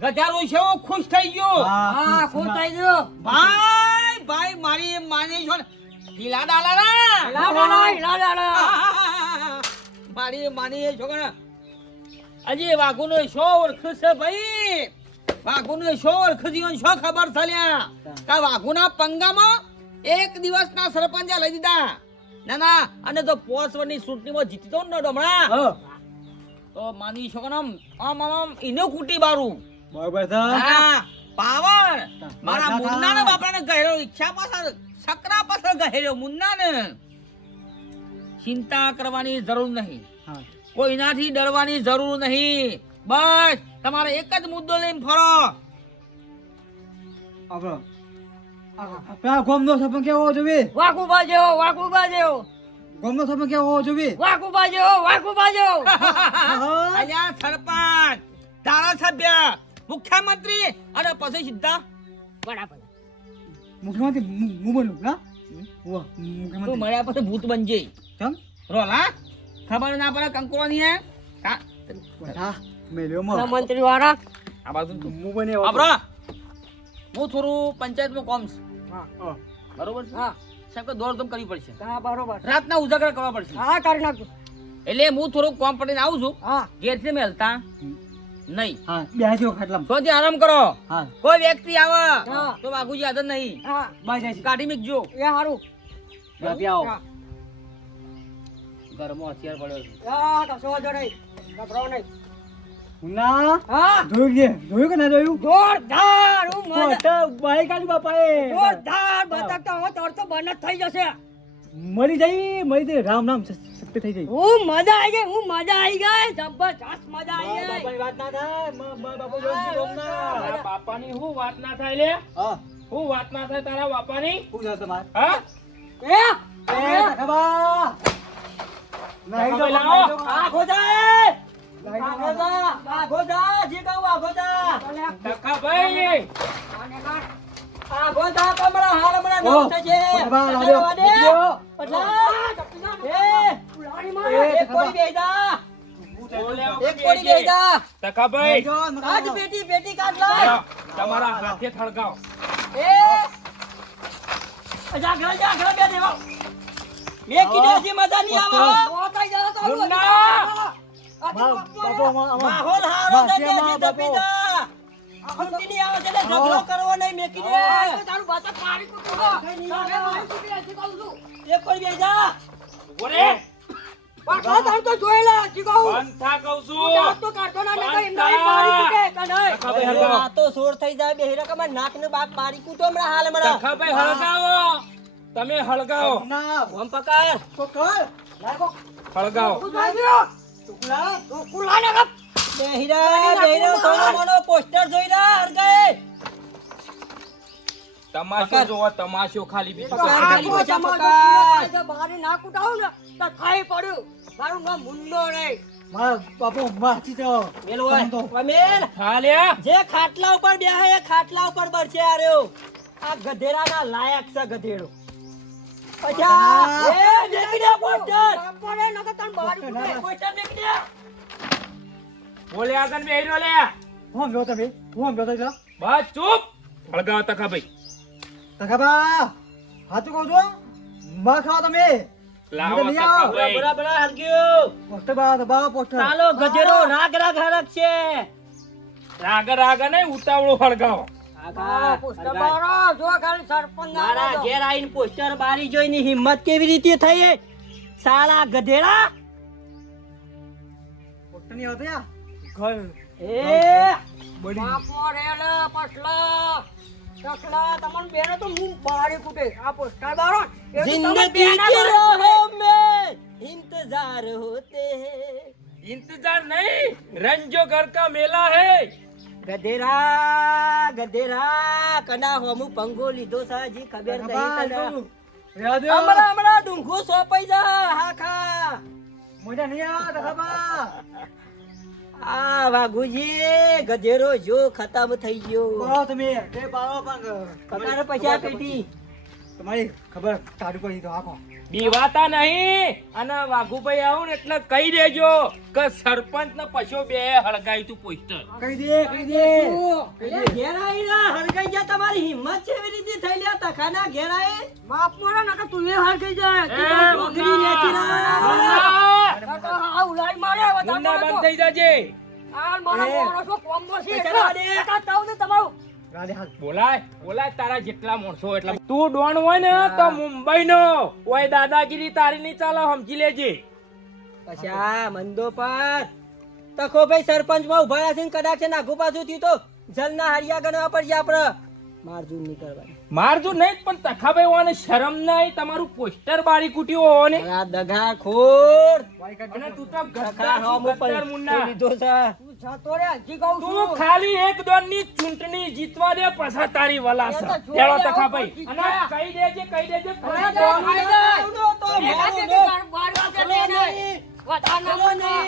ગધારો છે ખુશ થઈ ગયો. હા ખુશ થઈ ગયો. ભાઈ મારી માની છો ને હિલા ડાલા મારી માની છોકરા હજી વાઘુનો શો ઓળખ છે ભાઈ. વાઘુનો શો ઓળખ જીવન શો ખબર થલ્યા કા વાઘુના પંગામાં એક દિવસના સરપંચ લઈ દીધા. ના અને તો 5 વર્ષની ચૂંટણીમાં જીતી તો ને હમણાં તો માની છોકરા આમ ઇનો કુટી બારું બરાબર છે. હા પાવર મારા મુન્નાને બાપાને ગહેરો ઈચ્છા પાછળ સકરા પાછળ ગહેરો મુન્નાને ચિંતા કરવાની જરૂર નહીં. કોઈનાથી ડરવાની જરૂર નહીં. બસ તમારે એક જ મુદ્દો લઈને ફરો. આપણા ગામનો સરપંચ કેવો હોવો જોઈએ? વાકુબા જેવો ગામનો સરપંચ કેવો હોવો જોઈએ? વાકુબા જેવો અલ્યા સરપંચ ધારાસભ્ય મુખ્યમંત્રી અને પછી સીધા વડાપ્રધાન. મુખ્યમંત્રી હું બનું ના તું મુખ્યમંત્રી મળ્યા પછી ભૂત બનજે. ચમ રોલા ખબર ના પડે કંકોની હે બધા મેલ્યો ના માં મંત્રી વાળા. આ બાજુ તું હું બને આપરો હું થોડું પંચાયતમાં કોમ છે હા બરોબર છે. હા સાહેબ તો દોડધામ કરવી પડશે. હા બરોબર. રાતના ઉજાગરા કરવા પડશે. હા કરી નાખજો. એટલે હું થોડું કોમ પડીને આવું છું. હા ઘેરથી મેલતા નહીં. હા બેહજો ખાટલામાં સોજી આરામ કરો. હા કોઈ વ્યક્તિ આવે હા. તો વાઘુજી આદત નહીં હા બાય જાય છે કાઢી મૂકજો. એ હારું. રાતે આવો હા ઘરમાં હથિયાર પડ્યો છે. હા કશો વાંધો નહીં. ગભરાવો નહીં. ના હા જોયું કે ના જોયું? જોરદાર હું મજા મોટા બાઈક આલી બાપાએ જોરદાર બતાવતા હો તો તો બન જ થઈ જશે. મરી જઈ રામ નામ શક્તિ થઈ જાય. હું મજા આવી ગઈ જબરજસ્ત મજા આવી ગઈ. બાપાની વાત ના થાય બાપુ જોઈ ગયો ના. તારા બાપાની હું વાત ના થાય લે. હા હું વાત ના થાય તારા બાપાની. શું છે તમારે? હા એ ખબર નહીં તો લાવો. આ ગોજા આ ગોજા જી કહું આ ગોજા ટકા ભાઈ આ ગોજા કમળા હાલ હમણાં ઓ, નોટ થશે. પટવા પટલા લાવ્યો. વાડે. વિડિયો. પટલા. એ ઉલાડી માર. એ, એક કોડી બેજા. એક કોડી ટકા બેજા. ભાઈ આજ પેટી કાઢ લાય. તમારા હાથે થળગાવ. એ જાગરા બે દેવા. મેં કીધું હજી મજા નહીં આવે. મુન્ના. માહોલ હારો છે કે હજી દબી જા. ખુંટી નહીં આવે છે એટલે ઝઘડો કરવો નહીં મેં કીધું. તારું બાતા પાડી કૂટું. એક કોડી બે જા. ઓરે પાછા તાર તો જોયેલા હજી કહું. બંધ થા કહું છું. દાંત તો કાઢતો ના નકર એમને અહીં મારી કૂટે કે નહીં. ટકા ભાઈ હળગાવો. આ તો સોર થઈ જાય બે હીરા નાક ને બાગ મારી કૂટો હમણાં હાલ હમણાં. ટકા ભાઈ હળગાવો. તમે હળગાવો. ના ઓમ પકડ. પકડ લાગો હળગાવો. ટુકડા કુલા ને કપ. બે હીરા સોનો મોનો પોસ્ટર જોઈ રા હરગાએ. તમાશો જોવો તમાશો ખાલી બીજું પકડ, કશું ખાલી નહીં. બચા પકડ. બારે ના કૂટાવું ને તો ખાઈ પડ્યું. મારું નામ મુન્નો નહીં. મારા બાપુ માછી તો મેલ હોય. ઓય મેલ. હાલ્યા જે ખાટલા ઉપર બેહે એ ખાટલા ઉપર બરશે આર્યો. આ ગધેડાના લાયક છે ગધેડો. પછા એ દેખી દે પોસ્ટર. બાપરે નકર તન બારી કૂટે. પોસ્ટર દેખી દે. બોલે આગળ બે હીરો લે. હું ગયો તમે બસ ચૂપ. હળગાવો ટકા ભાઈ. તકાબા હાથું કહું છું માં ખાઓ તમે લાવો લઈ ટકા આવો. ભાઈ. બરાબર હરગ્યો. પોસ્ટર બા દબાવો પોસ્ટર ચાલો ગધેડો રાગ હરક છે. રાગ નહીં ઉતાવળો હળગાવો. પોસ્ટર બારો જો ખાલી સરપંચ મારા ઘેર આવીને પોસ્ટર બારી જોઈની હિંમત કેવી રીતે થઈ સાલા ગધેડા. પોસ્ટર નહીં આવતો યા ઘર એ બડી બાપો રેલે પટલા સકલા તમને બેને તો હું બારી કૂટે આ પોસ્ટર બારો જિંદગી की राहों में इंतजार होते हैं. इंतजार नहीं रंजो घर का मेला है. ગધેડા કના હોમુ પંગો લીધો સાજી ખબર નહીં તને. રેવા દો હમણાં ડુંગો સોપાઈ જા હા ખા. મજા નહીં આવે તકાબા આ વાઘુજી ગધેરો જો ખતમ થઈ ગયો. બાળો તમે તે બાળો પણ પગાર પૈસા પેટી તમારી ખબર તારું કરી તો આખો બીવાતા નહીં. અને વાઘુભાઈ આવું ને એટલે કહી દેજો કે સરપંચ ને પશુ બે હળગાઈ તું પોસ્ટર. કહી દે અરે ઘેર આવીને હરગાઈ ગયા તમારી હિંમત છે એવી રીતે થઈ લ્યા તખાના ઘેર આવી બાપ મોરા નકા તું એ હરગાઈ જાય એ, નોકરી લેતી મુન્ના! આ ઉલાઈ મારે મુન્ના બંધ થઈ જજે. આ મારા મોણસો કોમમાં છે ટકા તાવ દે તમારું ગાડી હાલ બોલાય તારા જેટલા માણસો એટલા. તું ડોન હોય ને તો મુંબઈ નો ઓય દાદાગીરી તારી નહીં ચાલે, સમજી લેજે. પછી આ મંદો પર તખો ભાઈ સરપંચ માં ઉભા રહ્યા છે ને કદાચ નાખું પાછું થયું તો જલના હરિયા ગણવા પડશે આપણે મારજૂન નહીં કરવાની મારજો નહીં પણ તખાભાઈ ઓને શરમ નહીં, તમારું પોસ્ટર બારી કૂટ્યું હોને. આ દગા ખોર અને તું તો તખા ગદ્દાર હામ છું, ઉપર ગદ્દાર મુન્ના. લીધો છે તું જતો રે હજી કહું તું ખાલી એક દોનની ચૂંટણી જીતવા દે પછી તારી વલાસ. એ તો જોઈ ચાલો લે, તખાભાઈ. આવું અને કોઈ કહી દેજે અરે કોણ ખાઈ કોણ. આવડો તો મારું નામ.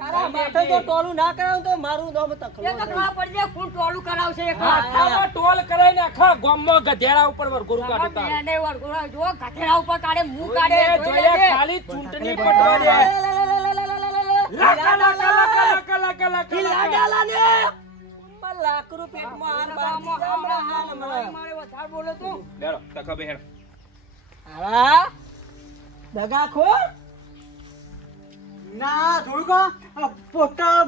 તારા માથે જો ટોલું ના કરાવું તો મારું નામ તખલો છે. આખામાં ટોલ કરાઈને આખા ગામમાં ગધેડા ઉપર વરઘોડું કાઢે તારું. જોઈ લે, ખાલી ચૂંટણી પટવા દે. લાકા, લાકા, લાકા, લાકા, લાકા, લાકા, લાકા. લાકડું પેટમાં હાલ બાંધી દે હમણાં હાલ હમણાં. બેરો, તખાભાઈ હેરો. હા દગાખોર ના થોડું પોતા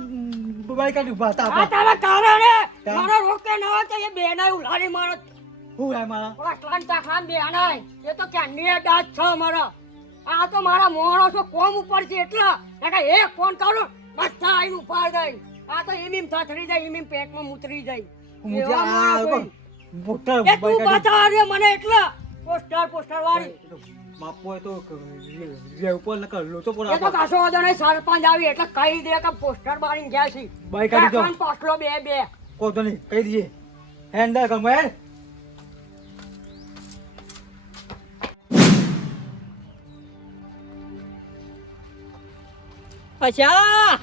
બાઈક કાઢી ઉભા હતા આ તારા કારણે મારો રોકે ન હોય તો એ બેનાય ઉલાડી મારો હું રે મારા ઓલા ક્લાન તાખાન બેનાય એ તો ક્યાંની દાત છે મારા આ તો મારા મોણસો કોમ ઉપર છે એટલા નકા એક ફોન કરું બધા આઈને ઉપાડ જાય આ તો એમીમ થાથડી જાય એમીમ પેટમાં મૂતરી જાય હું એવા માણસો હોય. પોતા એ તું બતાવ મને એટલા પોસ્ટર વાળી માપો તો રે ઉપર ન કર લો તો એ તો કાસો વાંધો નહીં સરપંચ આવી એટલે કહી દે કે પોસ્ટર બારીને ગયા છે બાઈક કાઢી દો. કાકાને પોસ્ટલો બે કો તો નહીં કહી દઈએ હેન્ડલ કર મેં અચ્છા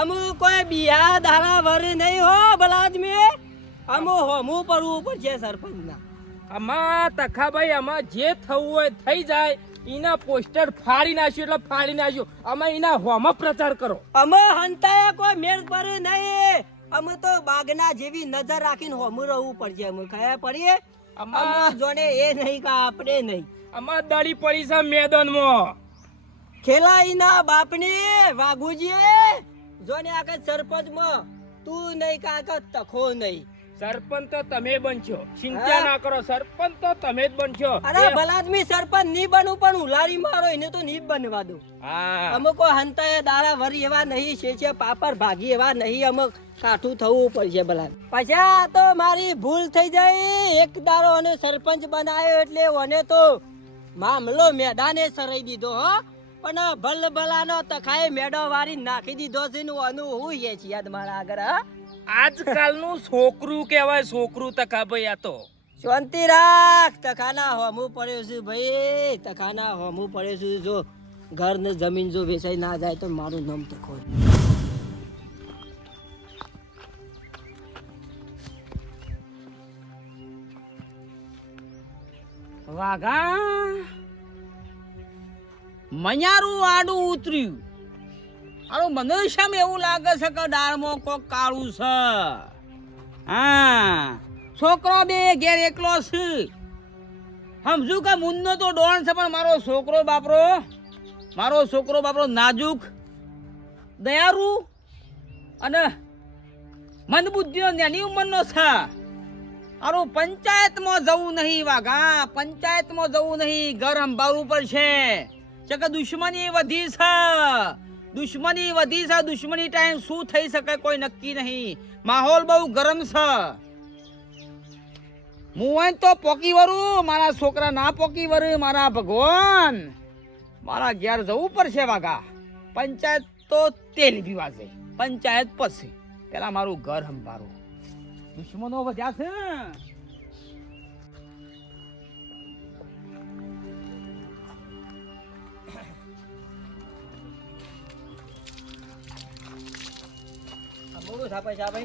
અમુ કોઈ બિયા ધારા વર નહીં હો બલાદમી અમુ હોમું પરવું પડશે સરપંચ ના આમાં તખાભાઈ આમાં જે થવું હોય થઈ જાય. એના પોસ્ટર ફાડી નાખ્યું એટલે ફાડી નાખ્યું. આમાં એના હોમાં પ્રચાર કરો. અમે હંતાયા કોઈ મેળ પર નહીં અમે તો બાગના જેવી નજર રાખીને હોમું રહેવું પડશે અમે ખયા પડીએ અમે જોને એ નહીં કા આપણે નહીં આમાં દડી પડી છે મેદાનમાં. ખેલાઈના બાપની વાઘુજી જોને આગળ સરપંચમાં તું નહીં કાકા તખો નહીં સરપંચ તો તમે બનશો, ચિંતા ના કરો. સરપંચ તો તમે જ બનશો. અરે ભલાદમી સરપંચ ની બનું પણ ઉલાડી મારો એને તો નહીં બનવા દો હા, અમુક હંતાએ દાડા વરી એવા નહીં છે પાપર ભાગી એવા નહીં અમુક કાઠું થવું પડશે ભલા પછી આ તો મારી ભૂલ થઈ જાય એક દાડો અને સરપંચ બનાવ્યો એટલે ઓને તો મામલો મેદાને સરાઈ દીધો હો પણ ભલ ભલાનો તખાએ મેડો વારી નાખી દીધો છે ને ઓનું હું એ છે યાદ મારા આગળ હા આજકાલનું છોકરું કહેવાય, છોકરું તખાભાઈ. આ તો શાંતિ રાખ તખાના હોમું પડ્યો છું ભાઈ તખાના હોમું પડ્યો છું જો ઘર ને જમીન જો વેચાઈ ના જાય તો મારું નામ તખો વાઘા મયારું આડું ઉતર્યું. હારું મને શેમ એવું લાગે છે કે દાળમાં કોક કાળું છે. હા છોકરો બે ઘેર એકલો છે. સમજુ કે મુન્નો તો ડોણ છે પણ મારો છોકરો બાપરો નાજુક દયાળુ અને મંદબુદ્ધિનો નાની ઉંમરનો છે. હારું પંચાયતમાં જવું નહીં વાઘા, પંચાયતમાં જવું નહીં. ઘર સંભાળવું પડશે કે દુશ્મની વધી છે. દુશ્મની ટાઈમ શું થઈ શકે કોઈ નક્કી નહીં. માહોલ બહુ ગરમ છે. હું તો પોકી વરું, મારા છોકરા ના પોકી વરું. મારા ભગવાન મારા ઘેર જવું પડશે વાઘા. પંચાયત તો તેલ પીવા છે, પંચાયત પછી પેલા મારું ઘર સંભાળવું. દુશ્મનો વધ્યા છે. બોલું છાપે છાપે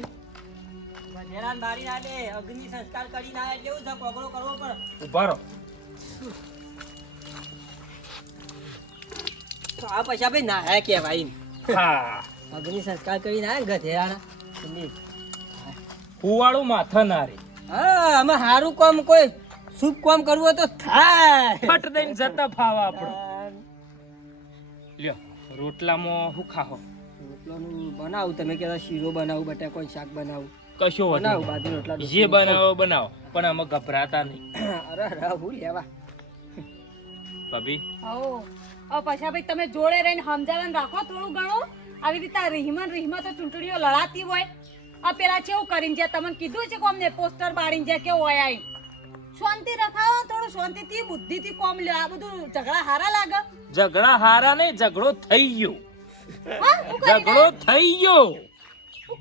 હેરાન બારી ના લે અગ્નિ સંસ્કાર કરી ના કેવું છે કોગળો કરવો પડે ઉભા રહો. તો આ પૈસા ભાઈ ના કહેવાય એમ. હા અગ્નિ સંસ્કાર કરીને આયા ગધેડાના. ફુવાળું માથા ના રે હા અમે સારું કામ કોઈ શુભ કામ કરવું હોય તો થાય. ફટ દઈને જતા ફાવા આપણો લ્યો રોટલામાં હું ખાહો રોટલાનું બનાવું તમે કહેતા શીરો બનાવું બટાકાનું શાક બનાવું કશો બનાવું વાંધો બાજરી રોટલા નહીં. જે બનાવો બનાવો પણ અમે ગભરાતા નહીં અરે અરે હું લેવા ભાભી આવો પછી ભાઈ તમે જોડે રહીને સમજાવવાનું રાખો થોડું ઘણું આવી રીતે આ રીહમાં તો ચૂંટણીઓ લડાતી હોય આ પેલા કેવું કરીને જ્યાં તમને કીધું છે કે અમને પોસ્ટર બાળીને જ્યાં કેવું હોય આઈ શાંતિ રખાવો થોડું શાંતિથી બુદ્ધિથી કોમ લ્યો આ બધું ઝઘડા હારા લાગે ઝઘડા હારા નહીં ઝઘડો થઈ ગયો હા હું ઝઘડો થઈ ગયો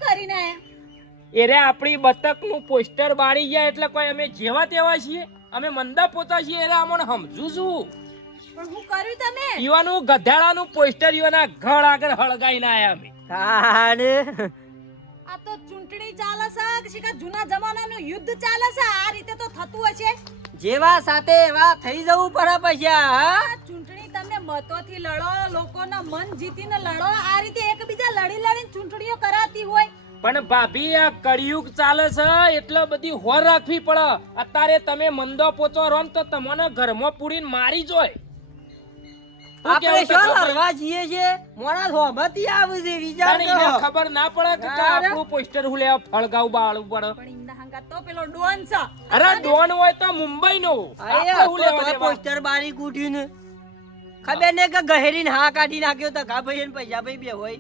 કરીને આયા એરે આપણી બતકનું પોસ્ટર બાળી ગયા એટલે કોઈ અમે જેવા તેવા છીએ અમે મંદા પોતા છીએ એટલે અમને સમજુ છું પણ હું કર્યું તમે ઈવાનું ગધાડાનું પોસ્ટર ઈવાના ઘર આગળ હળગાઈને આયા અમે તાને આ તો ચૂંટણી ચાલે છે કે શીખા જૂના જમાનાનું યુદ્ધ ચાલે છે આ રીતે તો થતું હશે જેવા સાથે એવા થઈ જવું પડે પૈસા હા આ ચૂંટણી તમે મતોથી લડો લોકોના મન જીતીને લડો આ રીતે એકબીજા લડીને ચૂંટણીઓ કરાતી હોય પણ ભાભી આ કળિયુગ ચાલે છે એટલે બધી હોર રાખવી પડે અત્યારે તમે મંદો પોચો રહો ને તો તમને ઘરમાં પૂરીને મારી જોય આપણે શું લડવા છીએ છે મોણા સોબતી આવે છે વિચાર તને એને કરો ખબર ના પડે કે આ આપણું પોસ્ટર હું લેવા ફળગાવ બાળવું પડે પણ ઇન્ના હંગા તો પેલો ડોન છે અરે ડોન હોય તો મુંબઈ નો અરે હું લેવા દેવા પોસ્ટર બારી કૂટીને ખબર ને કે ગહેરીને હા કાઢી નાખ્યો તો ઘા ભાઈ પૈસા ભાઈ બે હોય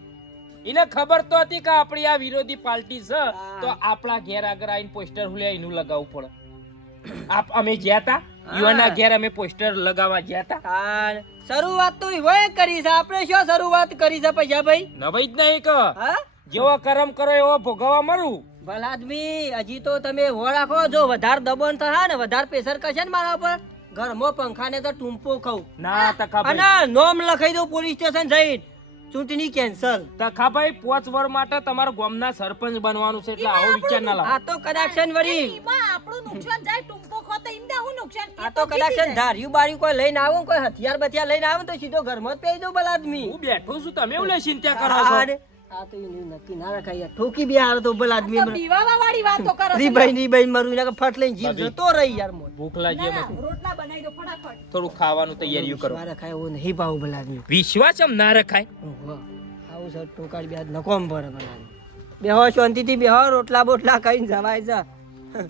એને ખબર તો હતી કે આપણી આ વિરોધી પાર્ટી છે તો આપણા ઘેર આગળ આવીને પોસ્ટર હું લે એનું લગાવવું પડે અમે ગયા તા યુવાના ઘેર અમે પોસ્ટર લગાવવા ગયા તા શરૂઆત તો હોય કરી છે આપણે શું શરૂઆત કરી છે પૈસા ભાઈ નવાઈ જ નહીં કે હા જેવો કરમ કરો એવો ભોગવવા મરું ભલા આદમી હજી તો તમે હો રાખો જો વધારે દબણ થશે ને વધારે પ્રેશર કરશે ને મારા ઉપર ઘરમાં પંખાને તો ટૂંપો ખાવ ના તખાભાઈ અને નોમ લખાઈ દો પોલીસ સ્ટેશન જઈને ચૂંટણી કેન્સલ તખાભાઈ 5 વર્ષ માટે તમારા ગામના સરપંચ બનવાનું છે એટલે આવો વિચાર ના લાવો આ તો કદાચ છે ને વળી એમાં આપણું નુકસાન જાય ટૂંપો ખોતે ઇમદા હું નુકસાન આ તો કદાચ છે ને ધાર્યું બાર્યું કોઈ લઈને આવો ને કોઈ હથિયાર બથિયાર લઈને આવો ને તો સીધો ઘરમાં જ પેઈ દો ભલા આદમી હું બેઠો છું તમે એવું લે ચિંતા કરો છો આ તો એનું નક્કી ના રખાય યાર ઠોકી બે હાર તો ભલા આદમી બીવાવા વાળી વાતો કરે છે ની ભાઈ મરું એના ફટ લઈને જીવ જતો રહી યાર મોર ભૂખ લાગી ના, એમ રોટલા બનાવી દો ફટાફટ થોડું ખાવાનું તૈયારીઓ કરો રખાય એવું નહીં ભાવ ભલા આદમી વિશ્વાસ એમ ના રખાય આવું સર ટોકાડી બે નકોમ પડે ભલા આદમી બેહો શાંતિથી બેહો રોટલા બોટલા ખાઈને જવાય છે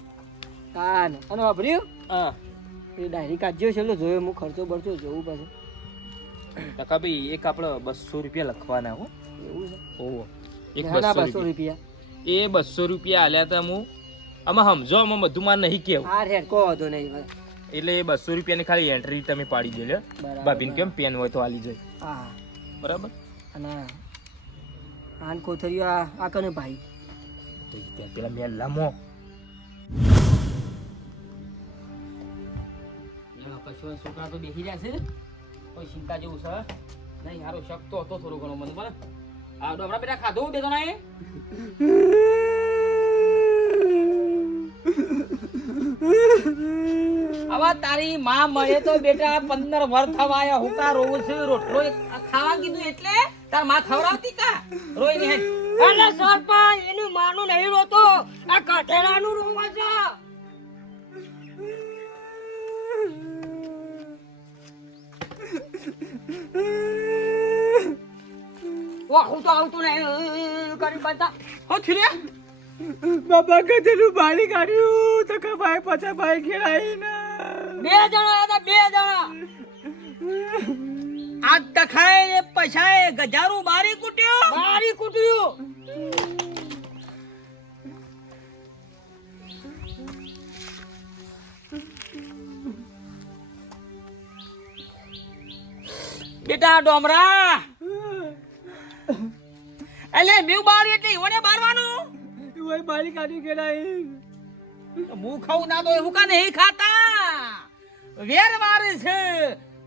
હા ને અને વાપર્યું હા એ ડાયરી કાઢજો છે એટલે જોયો હું ખર્ચો બરચો જોવું પછી તખાભાઈ એક આપણે 200 રૂપિયા લખવાના હો એવું છે ઓહો એક ઘણા 200 200 રૂપિયા એ 200 રૂપિયા આલ્યા તા હું આમાં સમજો આમાં બધું માં નહીં કેવું હા રેડ કહો તો નહીં એટલે એ 200 રૂપિયાની ખાલી એન્ટ્રી તમે પાડી દો લ્યો બરાબર. ભાભીને કેમ પેન હોય તો આલી જોઈ હા બરાબર અને આન કોથરીઓ આ કને ભાઈ તો ઈ ત્યાં પેલા મેલામો કશો છોકરા તો બેસી રહ્યા છે કોઈ ચિંતા જેવું છે નહીં હારો શક તો હતો થોડો ઘણો મને બરાબર આ ડોબરા બેટા ખાધું બે જણાએ આવા તારી માં મળે તો બેટા 15 વર્ષ થવા આયા હુકા રોવું છે રોટલો ખાવા કીધું એટલે તાર માં ખવડાવતી કા રોઈ ને અરે સરપંચ એનું માનું નહીં રોતો આ કઠેરાનું રોવા છે વાહ હું તો આવતું નહીં કરી બતા હો થીરે બાબા કદનું બાળી કાઢ્યું તો કે ભાઈ પાછા ભાઈ ખેલાઈ ના બે જણા હતા બે જણા આ તખાય પછાય ગજારું બારી કૂટ્યો બાળી કૂટ્યું બેટા ડોમરા એટલે મેં બારી એટલે ઈવને બારવાનું તું બાળી કાઢી ખેલાઈ હું ખાઉં ના તો એવું કા નહીં ખાતા વેર વારસ છે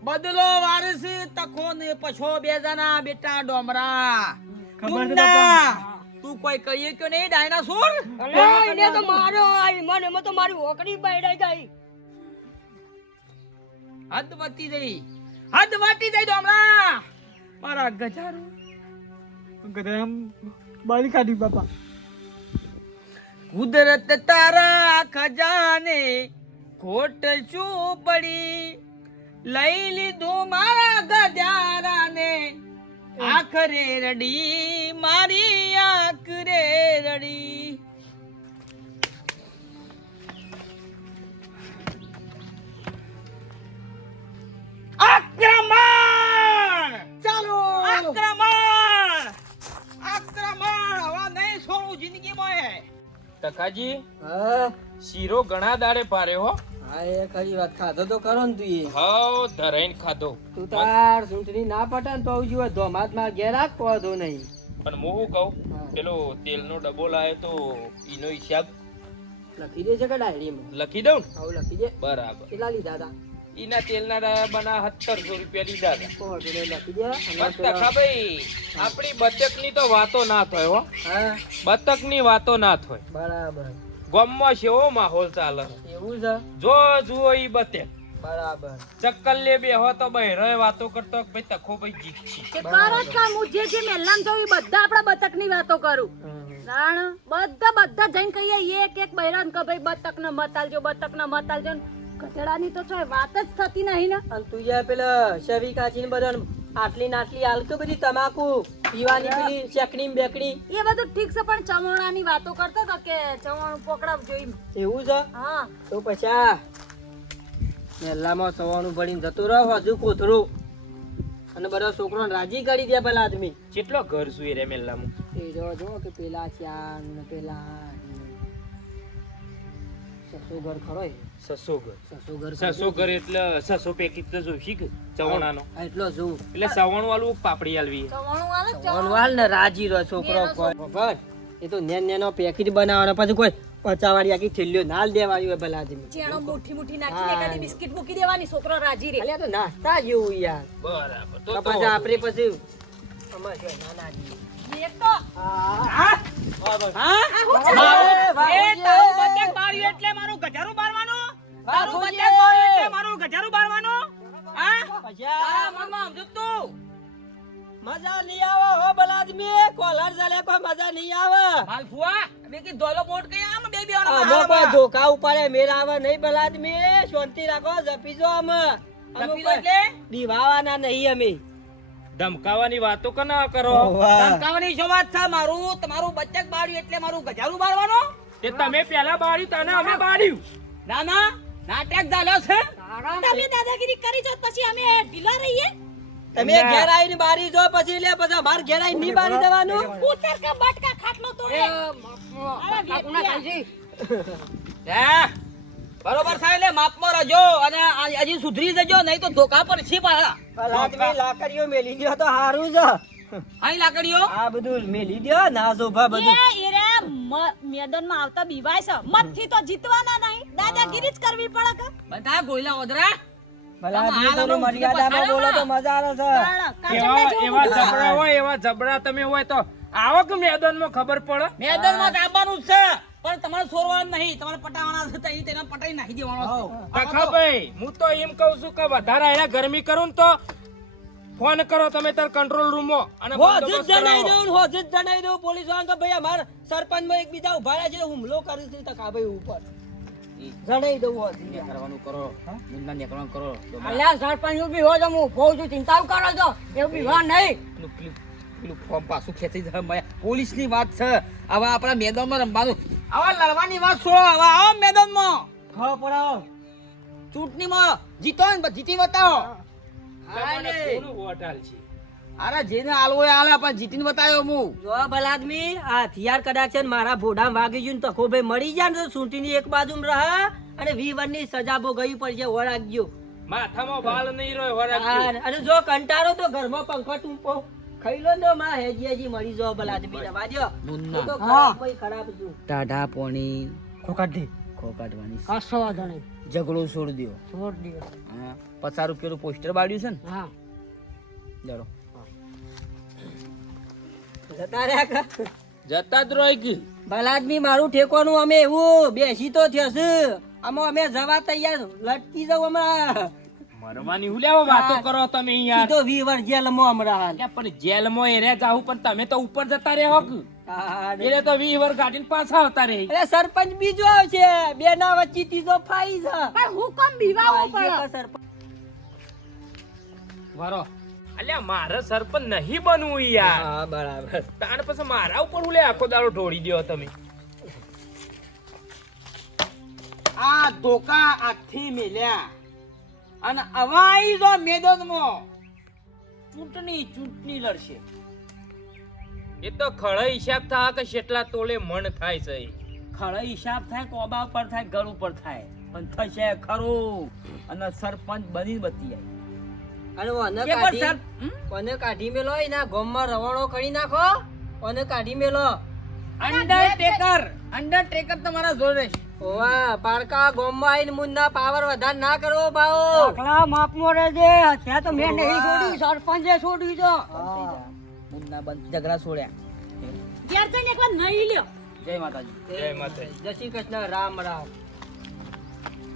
બદલો વારસ તખો ને પછો બે જણા બેટા ડોમરા મુન્ના, તું કોઈ કહીએ કે નહીં ડાયનાસોર અલે એને તો મારો આઈ મને તો મારી ઓકડી બાયડાઈ ગઈ હદ વટી જઈ ડોમરા મારા ગજારો ગધેડા બારી કાઢી બાપા. કુદરત તારા ખજાને ખોટ શું પડી, લઈ લીધું મારા ગજારાને, આખરે રડી મારી આખરે રડી. આક્રમણ! ચાલો આક્રમણ! આક્રમણ! હવે નહીં છોડું જિંદગીમાં. ટકાજી હા શીરો ઘણા દાડે પારે હો. હા એ ખરી વાત. ખાધો તો કરો ને તું એ. હાવ ધરાઈને ખાધો. તું તાર ચૂંટણી ના પટે ને તો આવું જીવો ધોમાત માં ઘેર રાખ પોધો નહીં. પણ હું શું કહું, હા. પેલો તેલનો ડબ્બો લાવ્યો તો ઈનો હિસાબ લખી દે છે કે ડાયરીમાં? લખી દઉં ને? આવું લખી દે. બરાબર. કેટલા લીધા હતા? ઈના તેલના ડબ્બા બના 1700 રૂપિયા લીધા હતા. પોધો લખી દે. અને બસ પેલા- ટકા ભાઈ, આપણી બતકની તો વાતો ના થાય હો. હા બતકની વાતો ના થાય. બરાબર. ગામમાં કેવો માહોલ ચાલે, એવું છે. જો જુઓ ઈ બતે બરાબર. ચક્કર લે બેહો તો બહેરો વાતો કરતો કે ભાઈ તખો ભાઈ જીતશી. કે કરો જ કામ. હું જે મેલ્લામ જોઉં ઈ બધા આપણા બતકની વાતો કરું. જાણ બધા જઈને કહીએ એક એક બૈરાન કે ભાઈ બતકને મત આલજો, બતકને મત આલજો. ગધેડાની તો ચોય વાત જ થતી નહીં ને. અને તું યાર પેલા શવી કાચી ને બધા આટલી ને આટલી હાલતો બધી તમાકુ પીવાની પેલી ચકડી ને બેકડી. એ બધું ઠીક છે પણ ચવાણાની વાતો કરતો હતો કે ચવાણું પકડાવ જોઈ. એવું છે. હા તો પછી આ મેલ્લામાં સવાનું ભરીને જતો રહો હજુ કોથળું. અને બધા છોકરોને રાજી કરી દે પેલા આદમી. કેટલો ઘર સુઈ રે મેલ્લામાં. એ જો કે પેલા ચાર ને પેલા સસો ઘર ખરો એ. સસો ઘર. સસો ઘર સસો ઘર એટલે સસો પેકેટ તો જોશી કે ચવાણાનો. હા, એટલો જોઉં. એટલે સવાણું વાળું પાપડી આલવી. ચવાણું આલે વનવાલ ને રાજી રહ્યો છોકરો કોઈ. ખબર? એ તો નેનો પેકેટ બનાવવાનો પછી કોઈ પચાવાળી આખી થેલીઓ નાલ દેવાળી હોય પેલા આદમી. ચેણો મુઠ્ઠી નાખીને એકાદી બિસ્કિટ મૂકી દેવાની, છોકરો રાજી રહે. અલ્યા તો નાસ્તા જેવું યાર. બરાબર. તો તો પછી આપણે પછી અમાર જો નાના જી. એક તો હા? આ હું છે? એ તારું બતક બાર્યું એટલે મારું ગજારું બારવાનું? તારું બતક બાર્યું એટલે મારું ગજારું બારવાનું? હા? તારા મનમાં સમજુ તું? મજા નહીં આવે હો ભલા આદમી. કોલર ચાલે કોઈ મજા નહીં આવે. માલફુઆ, બે કી દોલો મોટ કઈ આમ બે બે આમાં કોઈ ધોકા ઉપાડે મેરા આવે નહીં ભલા આદમી. શાંતિ રાખો જપીજો અમે. જપીજો એટલે? દીવાવાના નહીં અમે. ધમકાવાની વાતો કે ના કરો. ધમકાવાની શું વાત છે? મારું તમારું બતક બાર્યું એટલે મારું ગજારું બારવાનું? તે તમે પેલા બાળ્યું તને અમે બાળ્યું. ના ના, નાટક ચાલ્યો છે. તમે દાદાગીરી કરી જો પછી અમે ઢીલા રહીએ. તમે ઘેર આવીને બારી જો પછી લે પછી અમાર ઘેર આવીને નહીં બારી દેવાનું. ઉતર કે બટકા ખાટલો તોડે. આવા વ્યક્તિ. હે? બરોબર છે એટલે માપમાં રહેજો અને હજી સુધરી જજો નહીં તો ધોકા પર છે પાછા. ભલા આદમી લાકડીઓ મેલી દ્યો તો હારું છે. અહીં લાકડીઓ આ બધું મેલી દ્યો ના શોભા બધું. મેદાનમાં આવતા બીવાય છે. મતથી તો જીતવાના નહીં, દાદાગીરી જ કરવી પડે કે. બધા ગોયલા ઓદરા. ભલા આદમી તો મર્યાદામાં બોલો તો મજા આવે છે. એવા જબરા હોય એવા જબરા તમે હોય તો આવો કે મેદાનમાં ખબર પડે. મેદાનમાં આવવાનું જ છે પણ તમારે છોડવાનું નહીં, તમારે પટાવાના છે તો અહીં તેને પટાઈ નાખી દેવાનો છે. ભાઈ હું તો એમ કહું છું કે વધારે અહીંયા ગરમી કરું ને તો ફોન કરો તમે તાર કંટ્રોલ રૂમમાં અને હોજ જ બંદોબસ્ત જણાઈ કરાવો. દઉં, હોજ જ જણાઈ દઉં પોલીસ વાળાને કે ભાઈ અમાર સરપંચમાં એકબીજા ઉભા રહ્યા છે હુમલો કરે છે તકાભાઈ ઉપર. જણાઈ દઉં હોજ. કરવાનું કરો, નિંદા નીકળવાનું કરો. અલ્યા સરપંચ ઉભી હો તો હું બહુ છું ચિંતા કરો છો એવું બીવા નહીં. પેલું ફોર્મ પાછું ખેંચી જાય. પોલીસની વાત છે. હવે આપણા મેદાનમાં રમવાનું, હવે લડવાની વાત છોડો. હવે આવો મેદાનમાં ખાવા પડાવો. ચૂંટણીમાં જીતો ને જીતી બતાવો. તમારે કોનું વોટ આલશે? અરે જેને આલવો એ આલે પણ જીતીને બતાવ્યો હું. જો ભલા આદમી આ હથિયાર કદાચ છે ને મારા ભોડામાં વાગી ગયું ને તખો ભાઈ મરી જાય ને તો સૂંટીની એક બાજુમાં રહે અને 20 વર્ષની સજા ભોગવવી પડશે. વળાગ્યો. માથામાં બાલ નહીં રહ્યો વરાગ્યો. અને જો કંટાળો તો ઘરમાં પંખો ટૂંપો ખાઈ લો ને માં હેજી મરી જાવ ભલા આદમી રવા દ્યો. હું તો ખરાબ ભાઈ ખરાબ છું. ટાઢા પોણી ખોકાટી ખોકાટવાની કશો વાંધો નહીં. ઝઘડો છોડ દો. છોડ દિયો. હા, 50 રૂપિયાનું પોસ્ટર બાળ્યું છે ને. હા જડો જતા રહ્યા કા. જતા જ રહી ગઈ. ભલા આદમી મારું ઠેકોનું અમે એવું બેસી તો થશે આમાં અમે જવા તૈયાર લટકી જાવ હમણાં. મરવાની હું લેવા વાતો કરો તમે યાર સીધો 20 વર્ષ જેલમાં હમણાં હાલ. અલ્યા પણ જેલમાં એ રે જાવું પણ તમે તો ઉપર જતા રહે હોક એને તો 20 વર્ષ કાઢીને પાછા આવતા રહે અરે સરપંચ બીજો આવશે બે ના વચ્ચે ત્રીજો ફાઈ છે પણ હું કેમ બીવાવું પડે સરપંચ વારો અલ્યા મારે સરપંચ નહીં બનવું યાર હા બરાબર તાણ પછી મારા ઉપર હું લે આખો દાડો ઢોળી દ્યો તમે આ ધોકા આથી મેલ્યા અને અવાઈ જો મેદાનમાં ચૂંટણી લડશે. એ તો ખળો હિસાબ થાય કે કેટલા તોલે મણ થાય છે ખરા હિસાબ થાય, કોબા પર થાય, ગળ ઉપર થાય, પણ થશે ખરું. અને સરપંચ બની બતી અને ઓને જાય. કાઢી ઓને કાઢી મેલો એના ગોમમાં રવાડો કરી નાખો ઓને કાઢી મેલો અંડરટેકર તમારા જોર રહેશે. ઓવા પારકા ગોમમાં આઈને મુન્ના પાવર વધાર ના કરવો ભાઓ આખલા માપમાં રહેજે ત્યાં તો મેં નહીં છોડ્યું સરપંચે છોડ્યું તો મુન્ના બંધ ઝઘડા છોડ્યા. ઘેર જઈને એકવાર નહીં લ્યો. જય માતાજી. જય માતાજી. જય શ્રી કૃષ્ણ રામ રામ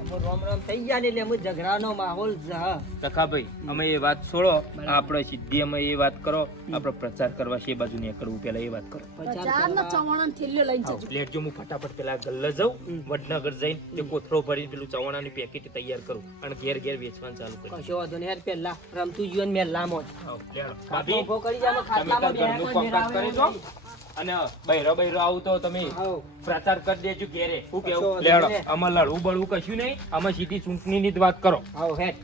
અમો રામ રામ થઈ ગયા ને એટલે અમો ઝઘડાનો માહોલ છે હા. સખાભાઈ અમે એ વાત છોડો આપણે સીધી અમે એ વાત કરો આપણે પ્રચાર કરવા છે એ બાજુ ને કરવું પેલા એ વાત કરો ચારનો ચવાણાનો થેલીઓ લઈને જજો. લેટજો હું ફટાફટ પેલા ગલ્લે જાઉં વડનગર જઈને તે કોથળો ભરીને પેલું ચવાણાની પેકેટ તૈયાર કરું અને ઘેર ઘેર વેચવાનું ચાલુ કરું કશો વાંધો નહીં યાર પેલા રમતું જીવન મેલામાં જ ભાભી ઉભો કરી જાનો તમે ખાટલામાં તાર ઘરનું કામકાજ કરી દો અને બૈરો આવું તો તમે હાઉ પ્રચાર કરી દેજો ઘેરે શું કશો કેવું વાંધો લેડો નહીં. આમાં લડવું બળવું કશું નહીં આમાં સીધી ચૂંટણીની જ વાત કરો હાઉ હેડ